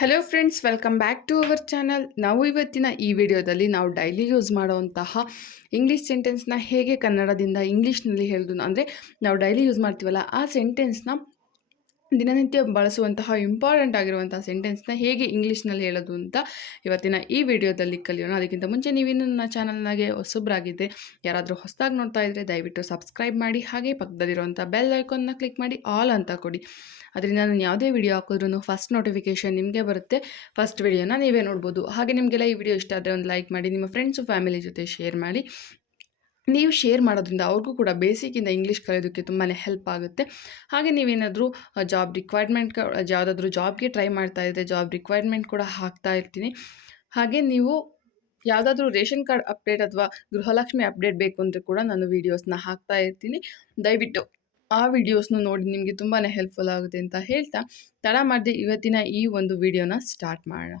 Hello friends, welcome back to our channel. ನಾವು ಇವತ್ತಿನ ಈ ವಿಡಿಯೋದಲ್ಲಿ ನಾವು ಡೈಲಿ ಯೂಸ್ ಮಾಡುವಂತಹ ಇಂಗ್ಲೀಷ್ ಸೆಂಟೆನ್ಸ್ನ ಹೇಗೆ ಕನ್ನಡದಿಂದ ಇಂಗ್ಲೀಷ್ನಲ್ಲಿ ಹೇಳೋದು, ಅಂದರೆ ನಾವು ಡೈಲಿ ಯೂಸ್ ಮಾಡ್ತೀವಲ್ಲ ಆ ಸೆಂಟೆನ್ಸ್ನ ದಿನನಿತ್ಯ ಬಳಸುವಂತಹ ಇಂಪಾರ್ಟೆಂಟ್ ಆಗಿರುವಂತಹ ಸೆಂಟೆನ್ಸ್ನ ಹೇಗೆ ಇಂಗ್ಲೀಷ್ನಲ್ಲಿ ಹೇಳೋದು ಅಂತ ಇವತ್ತಿನ ಈ ವಿಡಿಯೋದಲ್ಲಿ ಕಲಿಯೋಣ. ಅದಕ್ಕಿಂತ ಮುಂಚೆ ನೀವಿನ್ನೂ ನನ್ನ ಚಾನಲ್ನಾಗೆ ಹೊಸಬ್ರಾಗಿದ್ದೆ, ಯಾರಾದರೂ ಹೊಸದಾಗಿ ನೋಡ್ತಾ ಇದ್ದರೆ ದಯವಿಟ್ಟು ಸಬ್ಸ್ಕ್ರೈಬ್ ಮಾಡಿ, ಹಾಗೆ ಪಕ್ಕದಲ್ಲಿರುವಂಥ ಬೆಲ್ ಐಕಾನ್ನ ಕ್ಲಿಕ್ ಮಾಡಿ ಆಲ್ ಅಂತ ಕೊಡಿ. ಅದರಿಂದ ನಾನು ಯಾವುದೇ ವಿಡಿಯೋ ಹಾಕಿದ್ರೂ ಫಸ್ಟ್ ನೋಟಿಫಿಕೇಷನ್ ನಿಮಗೆ ಬರುತ್ತೆ. ಫಸ್ಟ್ ವಿಡಿಯೋನ ನೀವೇ ನೋಡ್ಬೋದು. ಹಾಗೆ ನಿಮಗೆಲ್ಲ ಈ ವಿಡಿಯೋ ಇಷ್ಟ ಆದರೆ ಒಂದು ಲೈಕ್ ಮಾಡಿ, ನಿಮ್ಮ ಫ್ರೆಂಡ್ಸು ಫ್ಯಾಮಿಲಿ ಜೊತೆ ಶೇರ್ ಮಾಡಿ. ನೀವು ಶೇರ್ ಮಾಡೋದ್ರಿಂದ ಅವ್ರಿಗೂ ಕೂಡ ಬೇಸಿಕ್ಕಿಂದ ಇಂಗ್ಲೀಷ್ ಕಲಿಯೋದಕ್ಕೆ ತುಂಬಾ ಹೆಲ್ಪ್ ಆಗುತ್ತೆ. ಹಾಗೆ ನೀವೇನಾದರೂ ಜಾಬ್ ರಿಕ್ವೈರ್ಮೆಂಟ್ ಯಾವುದಾದ್ರೂ ಜಾಬ್ಗೆ ಟ್ರೈ ಮಾಡ್ತಾ ಇದ್ದರೆ ಜಾಬ್ ರಿಕ್ವೈರ್ಮೆಂಟ್ ಕೂಡ ಹಾಕ್ತಾ ಇರ್ತೀನಿ. ಹಾಗೆ ನೀವು ಯಾವುದಾದ್ರೂ ರೇಷನ್ ಕಾರ್ಡ್ ಅಪ್ಡೇಟ್ ಅಥವಾ ಗೃಹಲಕ್ಷ್ಮಿ ಅಪ್ಡೇಟ್ ಬೇಕು ಅಂದರೆ ಕೂಡ ನಾನು ವೀಡಿಯೋಸ್ನ ಹಾಕ್ತಾ ಇರ್ತೀನಿ. ದಯವಿಟ್ಟು ಆ ವಿಡಿಯೋಸ್ನ ನೋಡಿ, ನಿಮಗೆ ತುಂಬಾ ಹೆಲ್ಪ್ಫುಲ್ ಆಗುತ್ತೆ ಅಂತ ಹೇಳ್ತಾ ತಡ ಮಾಡದೆ ಇವತ್ತಿನ ಈ ಒಂದು ವಿಡಿಯೋನ ಸ್ಟಾರ್ಟ್ ಮಾಡೋಣ.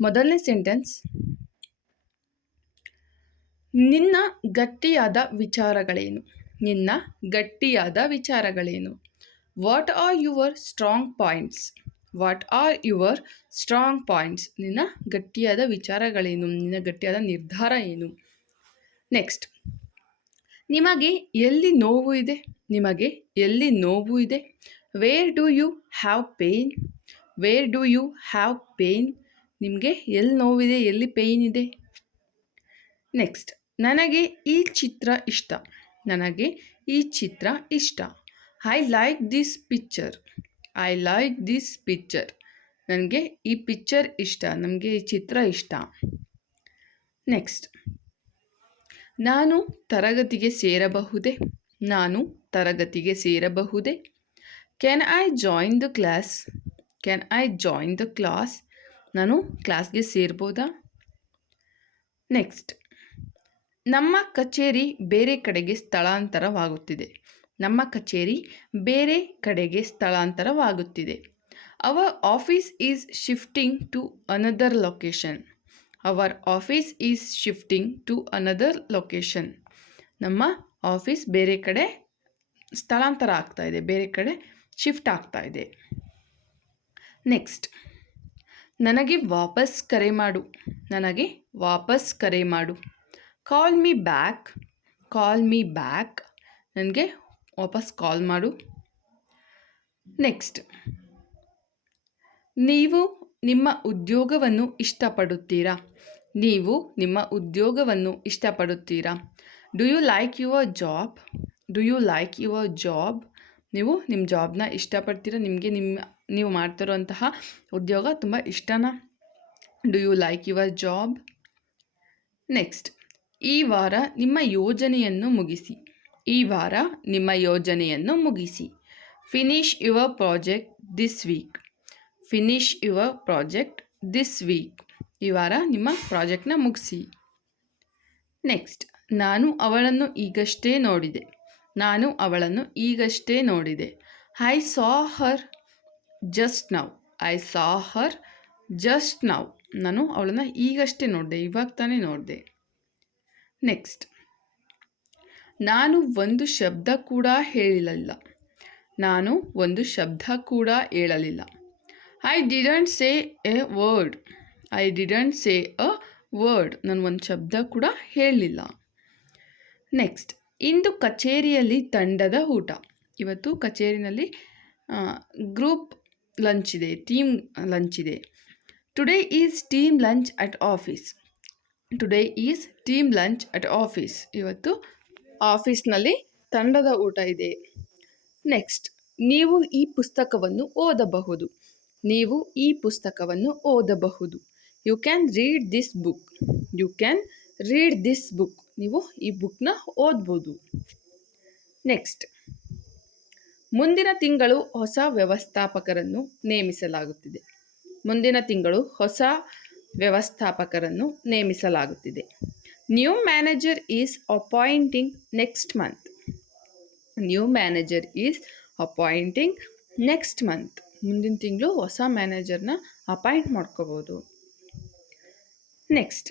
ಮೊದಲನೇ ಸೆಂಟೆನ್ಸ್, ನಿನ್ನ ಗಟ್ಟಿಯಾದ ವಿಚಾರಗಳೇನು? ನಿನ್ನ ಗಟ್ಟಿಯಾದ ವಿಚಾರಗಳೇನು? What are your strong points? What are your strong points? ನಿನ್ನ ಗಟ್ಟಿಯಾದ ವಿಚಾರಗಳೇನು? ನಿನ್ನ ಗಟ್ಟಿಯಾದ ನಿರ್ಧಾರ ಏನು? ನೆಕ್ಸ್ಟ್, ನಿಮಗೆ ಎಲ್ಲಿ ನೋವು ಇದೆ? ನಿಮಗೆ ಎಲ್ಲಿ ನೋವು ಇದೆ? Where do you have pain? Where do you have pain? ನಿಮಗೆ ಎಲ್ಲಿ ನೋವಿದೆ, ಎಲ್ಲಿ ಪೇಯ್ನ್ ಇದೆ? ನೆಕ್ಸ್ಟ್, ನನಗೆ ಈ ಚಿತ್ರ ಇಷ್ಟ. ನನಗೆ ಈ ಚಿತ್ರ ಇಷ್ಟ. I like this picture. I like this picture. ನನಗೆ ಈ ಪಿಕ್ಚರ್ ಇಷ್ಟ, ನನಗೆ ಈ ಚಿತ್ರ ಇಷ್ಟ. ನೆಕ್ಸ್ಟ್, ನಾನು ತರಗತಿಗೆ ಸೇರಬಹುದೇ? ನಾನು ತರಗತಿಗೆ ಸೇರಬಹುದೇ? Can I join the class? Can I join the class? ನಾನು ಕ್ಲಾಸ್ಗೆ ಸೇರ್ಬೋದಾ? ನೆಕ್ಸ್ಟ್, ನಮ್ಮ ಕಚೇರಿ ಬೇರೆ ಕಡೆಗೆ ಸ್ಥಳಾಂತರವಾಗುತ್ತಿದೆ. ನಮ್ಮ ಕಚೇರಿ ಬೇರೆ ಕಡೆಗೆ ಸ್ಥಳಾಂತರವಾಗುತ್ತಿದೆ. Our office is shifting to another location. Our office is shifting to another location. ನಮ್ಮ ಆಫೀಸ್ ಬೇರೆ ಕಡೆ ಸ್ಥಳಾಂತರ ಆಗ್ತಾ ಇದೆ, ಬೇರೆ ಕಡೆ ಶಿಫ್ಟ್ ಆಗ್ತಾ ಇದೆ. ನೆಕ್ಸ್ಟ್, ನನಗೆ ವಾಪಸ್ ಕರೆ ಮಾಡು. ನನಗೆ ವಾಪಸ್ ಕರೆ ಮಾಡು. Call me back. Call me back. ನನಗೆ ವಾಪಸ್ ಕಾಲ್ ಮಾಡು. ನೆಕ್ಸ್ಟ್, ನೀವು ನಿಮ್ಮ ಉದ್ಯೋಗವನ್ನು ಇಷ್ಟಪಡುತ್ತೀರಾ? ನೀವು ನಿಮ್ಮ ಉದ್ಯೋಗವನ್ನು ಇಷ್ಟಪಡುತ್ತೀರಾ? Do you like your job? Do you like your job? ನೀವು ನಿಮ್ಮ ಜಾಬ್ನ ಇಷ್ಟಪಡ್ತೀರಾ? ನಿಮಗೆ ನೀವು ಮಾಡ್ತಿರುವಂತಹ ಉದ್ಯೋಗ ತುಂಬ ಇಷ್ಟನಾ? Do you like your job? Next, ಈ ವಾರ ನಿಮ್ಮ ಯೋಜನೆಯನ್ನು ಮುಗಿಸಿ. ಈ ವಾರ ನಿಮ್ಮ ಯೋಜನೆಯನ್ನು ಮುಗಿಸಿ. Finish your project this week. Finish your project this week. ಈ ವಾರ ನಿಮ್ಮ ಪ್ರಾಜೆಕ್ಟ್ನ ಮುಗಿಸಿ. ನೆಕ್ಸ್ಟ್, ನಾನು ಅವಳನ್ನು ಈಗಷ್ಟೇ ನೋಡಿದೆ. ನಾನು ಅವಳನ್ನು ಈಗಷ್ಟೇ ನೋಡಿದೆ. I saw Har just now. I saw Har just now. ನಾನು ಅವಳನ್ನು ಈಗಷ್ಟೇ ನೋಡಿದೆ, ಇವಾಗ ತಾನೇ ನೋಡಿದೆ. ನೆಕ್ಸ್ಟ್, ನಾನು ಒಂದು ಶಬ್ದ ಕೂಡ ಹೇಳಿರಲಿಲ್ಲ. ನಾನು ಒಂದು ಶಬ್ದ ಕೂಡ ಹೇಳಲಿಲ್ಲ. I didn't say A word. I didn't say a word. ನಾನು ಒಂದು ಶಬ್ದ ಕೂಡ ಹೇಳಲಿಲ್ಲ. ನೆಕ್ಸ್ಟ್, ಇಂದು ಕಚೇರಿಯಲ್ಲಿ ತಂಡದ ಊಟ. ಇವತ್ತು ಕಚೇರಿನಲ್ಲಿ ಗ್ರೂಪ್ ಲಂಚ್ ಇದೆ, ಟೀಮ್ ಲಂಚ್ ಇದೆ. Today is team lunch at office. Today is team lunch at office. ಇವತ್ತು ಆಫೀಸ್ನಲ್ಲಿ ತಂಡದ ಊಟ ಇದೆ. ನೆಕ್ಸ್ಟ್, ನೀವು ಈ ಪುಸ್ತಕವನ್ನು ಓದಬಹುದು. ನೀವು ಈ ಪುಸ್ತಕವನ್ನು ಓದಬಹುದು. You can read this book. You can read this book. ನೀವು ಈ ಬುಕ್ನ ಓದ್ಬೋದು. ನೆಕ್ಸ್ಟ್, ಮುಂದಿನ ತಿಂಗಳು ಹೊಸ ವ್ಯವಸ್ಥಾಪಕರನ್ನು ನೇಮಿಸಲಾಗುತ್ತಿದೆ. ಮುಂದಿನ ತಿಂಗಳು ಹೊಸ ವ್ಯವಸ್ಥಾಪಕರನ್ನು ನೇಮಿಸಲಾಗುತ್ತಿದೆ. New manager is appointing next month. New manager is appointing next month. ಮುಂದಿನ ತಿಂಗಳು ಹೊಸ ಮ್ಯಾನೇಜರ್ನ ಅಪಾಯಿಂಟ್ ಮಾಡ್ಕೋಬೋದು. ನೆಕ್ಸ್ಟ್,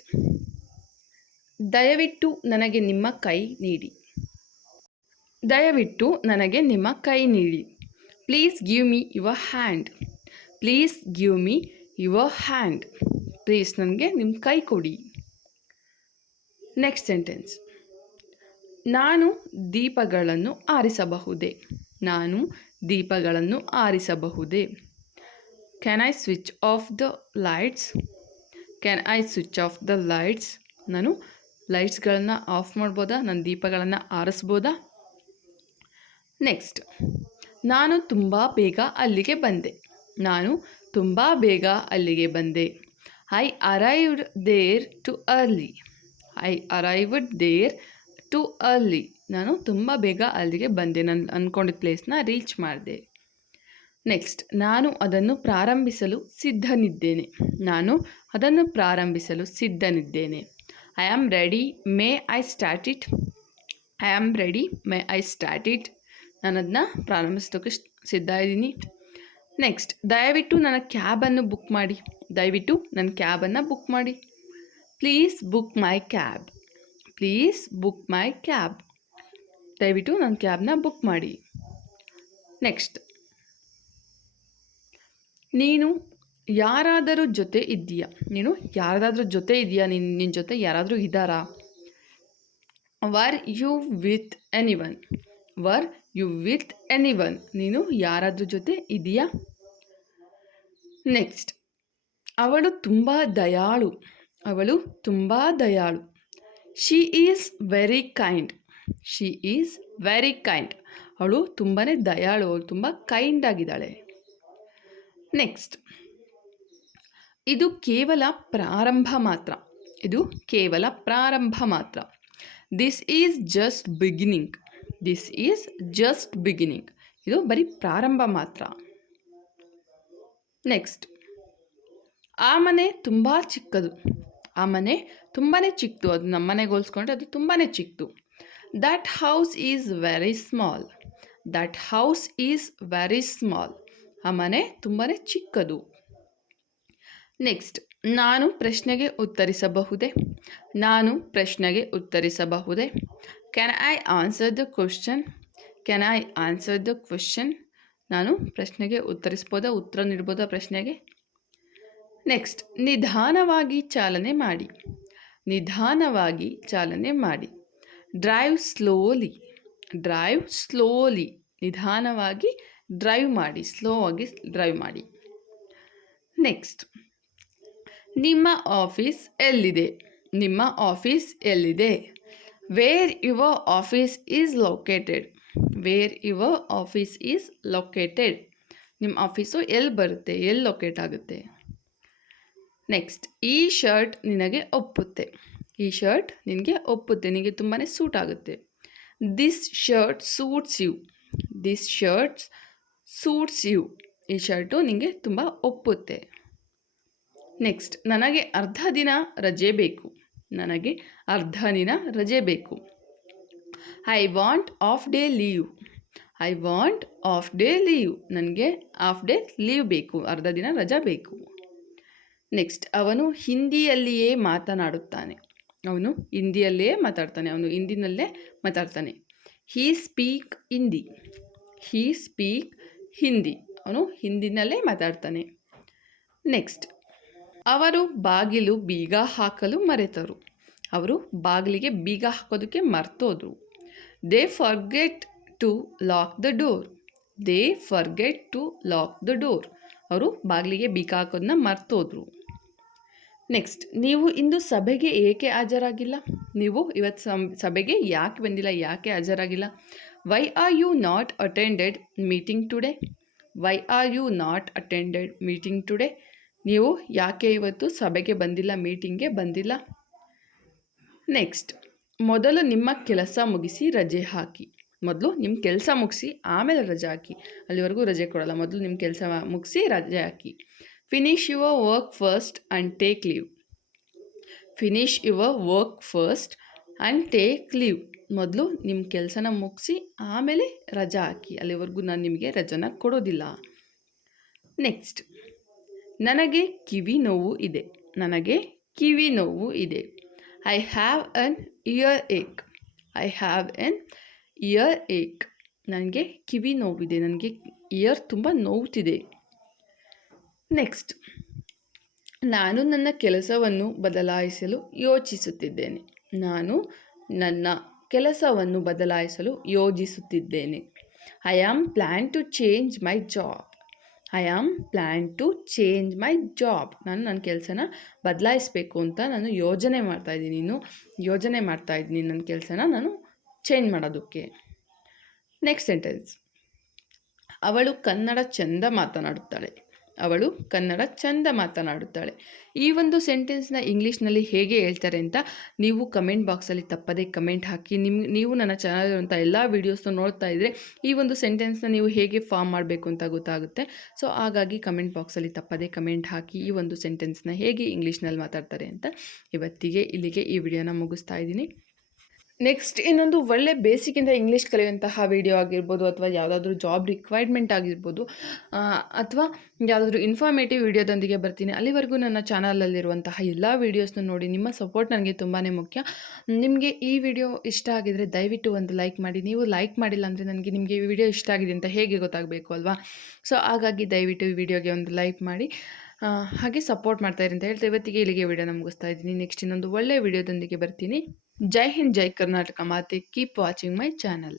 ದಯವಿಟ್ಟು ನನಗೆ ನಿಮ್ಮ ಕೈ ನೀಡಿ. ದಯವಿಟ್ಟು ನನಗೆ ನಿಮ್ಮ ಕೈ ನೀಡಿ. Please give me your hand. Please give me your hand. Please ನನಗೆ ನಿಮ್ಮ ಕೈ ಕೊಡಿ. Next sentence. ನಾನು ದೀಪಗಳನ್ನು ಆರಿಸಬಹುದೇ? ನಾನು ದೀಪಗಳನ್ನು ಆರಿಸಬಹುದೇ? Can I switch off the lights? Can I switch off the lights? ನಾನು ಲೈಟ್ಸ್ಗಳನ್ನು ಆಫ್ ಮಾಡ್ಬೋದಾ? ನಾನು ದೀಪಗಳನ್ನು ಆರಿಸ್ಬೋದಾ? ನೆಕ್ಸ್ಟ್. ನಾನು ತುಂಬ ಬೇಗ ಅಲ್ಲಿಗೆ ಬಂದೆ. ನಾನು ತುಂಬ ಬೇಗ ಅಲ್ಲಿಗೆ ಬಂದೆ. I arrived there too early. I arrived there too early. ನಾನು ತುಂಬ ಬೇಗ ಅಲ್ಲಿಗೆ ಬಂದೆ. ನಾನು ಅಂದ್ಕೊಂಡಿದ್ದ ಪ್ಲೇಸ್ನ ರೀಚ್ ಮಾಡಿದೆ. ನೆಕ್ಸ್ಟ್. ನಾನು ಅದನ್ನು ಪ್ರಾರಂಭಿಸಲು ಸಿದ್ಧನಿದ್ದೇನೆ. ನಾನು ಅದನ್ನು ಪ್ರಾರಂಭಿಸಲು ಸಿದ್ಧನಿದ್ದೇನೆ. I am ready, may I start it? I am ready, may I start it? ನಾನು ಅದನ್ನ ಪ್ರಾರಂಭಿಸೋದಕ್ಕೆ ಸಿದ್ಧ ಇದ್ದೀನಿ. ನೆಕ್ಸ್ಟ್. ದಯವಿಟ್ಟು ನನ್ನ ಕ್ಯಾಬನ್ನು ಬುಕ್ ಮಾಡಿ. ದಯವಿಟ್ಟು ನನ್ನ ಕ್ಯಾಬನ್ನು ಬುಕ್ ಮಾಡಿ. Please book my cab. Please book my cab. ದಯವಿಟ್ಟು ನನ್ನ ಕ್ಯಾಬ್ನ ಬುಕ್ ಮಾಡಿ. ನೆಕ್ಸ್ಟ್. ನೀನು ಯಾರಾದರೂ ಜೊತೆ ಇದ್ದೀಯಾ? ನೀನು ಯಾರಾದರೂ ಜೊತೆ ಇದೆಯಾ? ನಿನ್ನ ಜೊತೆ ಯಾರಾದರೂ ಇದ್ದಾರಾ? Were you with anyone? Were you with anyone? ನೀನು ಯಾರಾದರೂ ಜೊತೆ ಇದೆಯಾ? ನೆಕ್ಸ್ಟ್. ಅವಳು ತುಂಬ ದಯಾಳು. ಅವಳು ತುಂಬ ದಯಾಳು. She is very kind. She is very kind. ಅವಳು ತುಂಬಾ ದಯಾಳು. ಅವಳು ತುಂಬ ಕೈಂಡ್ ಆಗಿದ್ದಾಳೆ. ನೆಕ್ಸ್ಟ್. ಇದು ಕೇವಲ ಪ್ರಾರಂಭ ಮಾತ್ರ. ಇದು ಕೇವಲ ಪ್ರಾರಂಭ ಮಾತ್ರ. This is just beginning. This is just beginning. ಇದು ಬರೀ ಪ್ರಾರಂಭ ಮಾತ್ರ. ನೆಕ್ಸ್ಟ್. ಆ ಮನೆ ತುಂಬ ಚಿಕ್ಕದು. ಆ ಮನೆ ತುಂಬಾ ಚಿಕ್ಕದು. ಅದು ನಮ್ಮ ಮನೆಗೆ ಹೋಲಿಸ್ಕೊಂಡ್ರೆ ಅದು ತುಂಬಾ ಚಿಕ್ಕದು. That house is very small. That house is very small. ಆ ಮನೆ ತುಂಬಾ ಚಿಕ್ಕದು. ನೆಕ್ಸ್ಟ್. ನಾನು ಪ್ರಶ್ನೆಗೆ ಉತ್ತರಿಸಬಹುದೇ? ನಾನು ಪ್ರಶ್ನೆಗೆ ಉತ್ತರಿಸಬಹುದೇ? Can I answer the question? Can I answer the question? ನಾನು ಪ್ರಶ್ನೆಗೆ ಉತ್ತರಿಸ್ಬೋದಾ? ಉತ್ತರ ನೀಡ್ಬೋದಾ ಪ್ರಶ್ನೆಗೆ? ನೆಕ್ಸ್ಟ್. ನಿಧಾನವಾಗಿ ಚಾಲನೆ ಮಾಡಿ. ನಿಧಾನವಾಗಿ ಚಾಲನೆ ಮಾಡಿ. Drive slowly. Drive slowly. ನಿಧಾನವಾಗಿ ಡ್ರೈವ್ ಮಾಡಿ. ಸ್ಲೋ ಆಗಿ ಡ್ರೈವ್ ಮಾಡಿ. ನೆಕ್ಸ್ಟ್. ನಿಮ್ಮ ಆಫೀಸ್ ಎಲ್ಲಿದೆ? ನಿಮ್ಮ ಆಫೀಸ್ ಎಲ್ಲಿದೆ? Where your office is located. Where your office is located. ನಿಮ್ಮ ಆಫೀಸು ಎಲ್ಲಿ ಬರುತ್ತೆ? ಎಲ್ಲಿ ಲೊಕೇಟ್ ಆಗುತ್ತೆ? ನೆಕ್ಸ್ಟ್. ಈ ಶರ್ಟ್ ನಿನಗೆ ಒಪ್ಪುತ್ತೆ. ಈ ಶರ್ಟ್ ನಿನಗೆ ಒಪ್ಪುತ್ತೆ. ನಿನಗೆ ತುಂಬಾ ಸೂಟ್ ಆಗುತ್ತೆ. This shirt suits you. This shirt suits you. ಈ ಶರ್ಟು ನಿನಗೆ ತುಂಬ ಒಪ್ಪುತ್ತೆ. ನೆಕ್ಸ್ಟ್. ನನಗೆ ಅರ್ಧ ದಿನ ರಜೆ ಬೇಕು. ನನಗೆ ಅರ್ಧ ದಿನ ರಜೆ ಬೇಕು. I want of day leave. I want of day leave. ನನಗೆ ಆಫ್ ಡೇ ಲೀವ್ ಬೇಕು. ಅರ್ಧ ದಿನ ರಜೆ ಬೇಕು. ನೆಕ್ಸ್ಟ್. ಅವನು ಹಿಂದಿಯಲ್ಲಿಯೇ ಮಾತನಾಡುತ್ತಾನೆ. ಅವನು ಹಿಂದಿಯಲ್ಲಿಯೇ ಮಾತಾಡ್ತಾನೆ. ಅವನು ಹಿಂದಿನಲ್ಲೇ ಮಾತಾಡ್ತಾನೆ. ಹೀ ಸ್ಪೀಕ್ ಹಿಂದಿ. ಹೀ ಸ್ಪೀಕ್ ಹಿಂದಿ. ಅವನು ಹಿಂದಿನಲ್ಲೇ ಮಾತಾಡ್ತಾನೆ. ನೆಕ್ಸ್ಟ್. ಅವರು ಬಾಗಿಲು ಬೀಗ ಹಾಕಲು ಮರೆತರು. ಅವರು ಬಾಗಿಲಿಗೆ ಬೀಗ ಹಾಕೋದಕ್ಕೆ ಮರ್ತೋದ್ರು. They forget to lock the door. They forget to lock the door. ಅವರು ಬಾಗಿಲಿಗೆ ಬೀಗ ಹಾಕೋದನ್ನ ಮರ್ತೋದ್ರು. ನೆಕ್ಸ್ಟ್. ನೀವು ಇಂದು ಸಭೆಗೆ ಏಕೆ ಹಾಜರಾಗಿಲ್ಲ? ನೀವು ಇವತ್ತು ಸಭೆಗೆ ಯಾಕೆ ಬಂದಿಲ್ಲ? ಯಾಕೆ ಹಾಜರಾಗಿಲ್ಲ? Why are you not attended meeting today? Why are you not attended meeting today? ನೀವು ಯಾಕೆ ಇವತ್ತು ಸಭೆಗೆ ಬಂದಿಲ್ಲ? ಮೀಟಿಂಗ್ಗೆ ಬಂದಿಲ್ಲ? ನೆಕ್ಸ್ಟ್. ಮೊದಲು ನಿಮ್ಮ ಕೆಲಸ ಮುಗಿಸಿ ರಜೆ ಹಾಕಿ. ಮೊದಲು ನಿಮ್ಮ ಕೆಲಸ ಮುಗಿಸಿ ಆಮೇಲೆ ರಜೆ ಹಾಕಿ. ಅಲ್ಲಿವರೆಗೂ ರಜೆ ಕೊಡಲ್ಲ. ಮೊದಲು ನಿಮ್ಮ ಕೆಲಸ ಮುಗಿಸಿ ರಜೆ ಹಾಕಿ. Finish your work first and take leave. Finish your work first and take leave. ಮೊದಲು ನಿಮ್ಮ ಕೆಲಸನ ಮುಗಿಸಿ ಆಮೇಲೆ ರಜೆ ಹಾಕಿ. ಅಲ್ಲಿವರೆಗೂ ನಾನು ನಿಮಗೆ ರಜೆನ ಕೊಡೋದಿಲ್ಲ. ನೆಕ್ಸ್ಟ್. ನನಗೆ ಕಿವಿ ನೋವು ಇದೆ. ನನಗೆ ಕಿವಿ ನೋವು ಇದೆ. I have an ear ache. I have an ear ache. ನನಗೆ ಕಿವಿ ನೋವಿದೆ. ನನಗೆ ಇಯರ್ ತುಂಬ ನೋವುತ್ತಿದೆ. ನೆಕ್ಸ್ಟ್. ನಾನು ನನ್ನ ಕೆಲಸವನ್ನು ಬದಲಾಯಿಸಲು ಯೋಚಿಸುತ್ತಿದ್ದೇನೆ. ನಾನು ನನ್ನ ಕೆಲಸವನ್ನು ಬದಲಾಯಿಸಲು ಯೋಜಿಸುತ್ತಿದ್ದೇನೆ. I am plan to change my job. I am plan to change my job. ನಾನು ನನ್ನ ಕೆಲಸನ ಬದಲಾಯಿಸಬೇಕು ಅಂತ ನಾನು ಯೋಜನೆ ಮಾಡ್ತಾಯಿದ್ದೀನಿ. ನನ್ನ ಕೆಲಸನ ನಾನು ಚೇಂಜ್ ಮಾಡೋದಕ್ಕೆ. Next sentence. ಅವಳು ಕನ್ನಡ ಚೆಂದ ಮಾತನಾಡುತ್ತಾಳೆ. ಅವಳು ಕನ್ನಡ ಚೆಂದ ಮಾತನಾಡುತ್ತಾಳೆ. ಈ ಒಂದು ಸೆಂಟೆನ್ಸ್ನ ಇಂಗ್ಲೀಷ್ನಲ್ಲಿ ಹೇಗೆ ಹೇಳ್ತಾರೆ ಅಂತ ನೀವು ಕಮೆಂಟ್ ಬಾಕ್ಸಲ್ಲಿ ತಪ್ಪದೇ ಕಮೆಂಟ್ ಹಾಕಿ. ನೀವು ನನ್ನ ಚಾನಲಿರುವಂಥ ಎಲ್ಲ ವೀಡಿಯೋಸ್ನ ನೋಡ್ತಾ ಇದ್ದರೆ ಈ ಒಂದು ಸೆಂಟೆನ್ಸ್ನ ನೀವು ಹೇಗೆ ಫಾರ್ಮ್ ಮಾಡಬೇಕು ಅಂತ ಗೊತ್ತಾಗುತ್ತೆ. ಸೊ ಹಾಗಾಗಿ ಕಮೆಂಟ್ ಬಾಕ್ಸಲ್ಲಿ ತಪ್ಪದೇ ಕಮೆಂಟ್ ಹಾಕಿ ಈ ಒಂದು ಸೆಂಟೆನ್ಸ್ನ ಹೇಗೆ ಇಂಗ್ಲೀಷ್ನಲ್ಲಿ ಮಾತಾಡ್ತಾರೆ ಅಂತ. ಇವತ್ತಿಗೆ ಇಲ್ಲಿಗೆ ಈ ವಿಡಿಯೋನ ಮುಗಿಸ್ತಾ ಇದ್ದೀನಿ. ನೆಕ್ಸ್ಟ್ ಇನ್ನೊಂದು ಒಳ್ಳೆ ಬೇಸಿಕ್ಕಿಂದ ಇಂಗ್ಲೀಷ್ ಕಲಿಯುವಂತಹ ವಿಡಿಯೋ ಆಗಿರ್ಬೋದು, ಅಥವಾ ಯಾವುದಾದ್ರೂ ಜಾಬ್ ರಿಕ್ವೈರ್ಮೆಂಟ್ ಆಗಿರ್ಬೋದು, ಅಥವಾ ಯಾವುದಾದ್ರೂ ಇನ್ಫಾರ್ಮೇಟಿವ್ ವಿಡಿಯೋದೊಂದಿಗೆ ಬರ್ತೀನಿ. ಅಲ್ಲಿವರೆಗೂ ನನ್ನ ಚಾನಲಲ್ಲಿರುವಂತಹ ಎಲ್ಲ ವೀಡಿಯೋಸ್ನ ನೋಡಿ. ನಿಮ್ಮ ಸಪೋರ್ಟ್ ನನಗೆ ತುಂಬಾ ಮುಖ್ಯ. ನಿಮಗೆ ಈ ವಿಡಿಯೋ ಇಷ್ಟ ಆಗಿದರೆ ದಯವಿಟ್ಟು ಒಂದು ಲೈಕ್ ಮಾಡಿ. ನೀವು ಲೈಕ್ ಮಾಡಿಲ್ಲ ಅಂದರೆ ನಿಮಗೆ ಈ ವಿಡಿಯೋ ಇಷ್ಟ ಆಗಿದೆ ಅಂತ ಹೇಗೆ ಗೊತ್ತಾಗಬೇಕು ಅಲ್ವಾ? ಸೊ ಹಾಗಾಗಿ ದಯವಿಟ್ಟು ಈ ವಿಡಿಯೋಗೆ ಒಂದು ಲೈಕ್ ಮಾಡಿ, ಹಾಗೆ ಸಪೋರ್ಟ್ ಮಾಡ್ತಾಯಿರಿ ಅಂತ ಹೇಳ್ತಾ ಇವತ್ತಿಗೆ ಇಲ್ಲಿಗೆ ವಿಡಿಯೋನ ಮುಗಿಸ್ತಾ ಇದ್ದೀನಿ. ನೆಕ್ಸ್ಟ್ ಇನ್ನೊಂದು ಒಳ್ಳೆಯ ವಿಡಿಯೋದೊಂದಿಗೆ ಬರ್ತೀನಿ. ಜೈ ಹಿಂದ್, ಜೈ ಕರ್ನಾಟಕ ಮಾತೆ. Keep watching my channel.